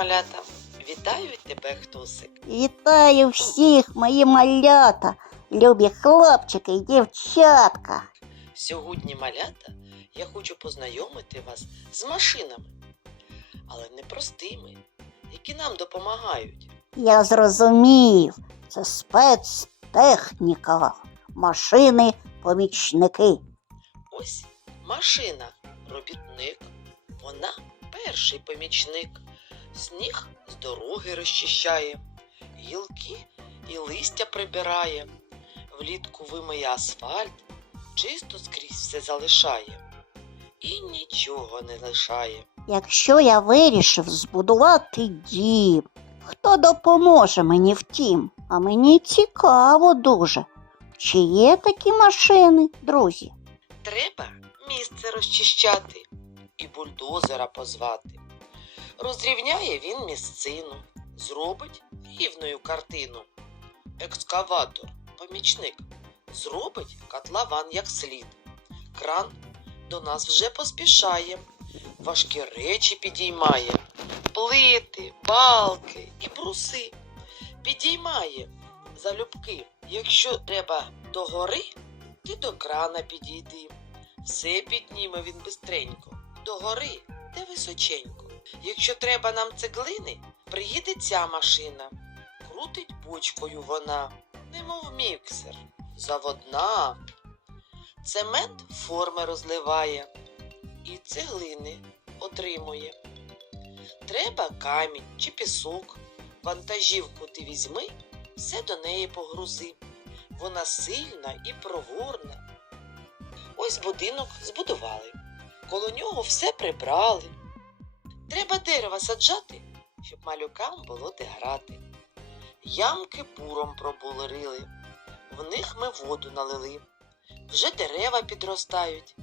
малята! Вітаю тебе, Хтосик! Вітаю всіх, мої малята, любі хлопчики і дівчатка. Сьогодні, малята, я хочу познайомити вас з машинами, але не простими, які нам допомагають. Я зрозумів, це спецтехніка, машини, помічники. Ось машина, робітник. Вона перший помічник. Сніг з дороги розчищає, гілки і листя прибирає. Влітку вимиє асфальт, чисто скрізь все залишає. І нічого не лишає. Якщо я вирішив збудувати дім, хто допоможе мені в тім? А мені цікаво дуже. Чи є такі машини, друзі? Треба місце розчищати і бульдозера позвати. Розрівняє він місцину, зробить рівною картину. Екскаватор, помічник, зробить котлован як слід. Кран до нас вже поспішає, важкі речі підіймає, плити, балки і бруси. Підіймає залюбки. Якщо треба до гори, ти до крана підійди. Все підніме він бистренько, до гори, де височенько. Якщо треба нам цеглини, приїде ця машина. Крутить бочкою вона, немов міксер, заводна. Цемент форми розливає і цеглини отримує. Треба камінь чи пісок, вантажівку ти візьми, все до неї погрузи. Вона сильна і проворна. Ось будинок збудували, коло нього все прибрали. Треба дерева саджати, щоб малюкам було де грати. Ямки буром пробулерили, в них ми воду налили. Вже дерева підростають,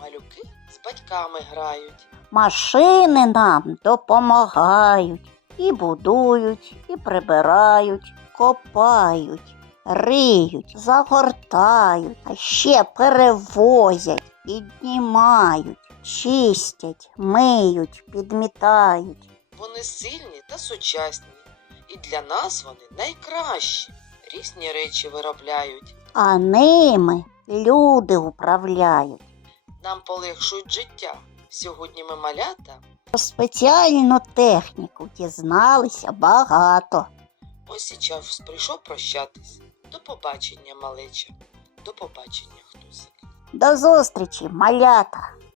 малюки з батьками грають. Машини нам допомагають і будують, і прибирають, копають, риють, загортають, а ще перевозять, піднімають, чистять, миють, підмітають. Вони сильні та сучасні, і для нас вони найкращі. Різні речі виробляють, А ними люди управляють. нам полегшують життя. Сьогодні ми малята. Про спеціальну техніку дізналися багато. Ось і час прийшов прощатись. До побачення, малеча. До побачення, хтусик. До зустрічі, малята!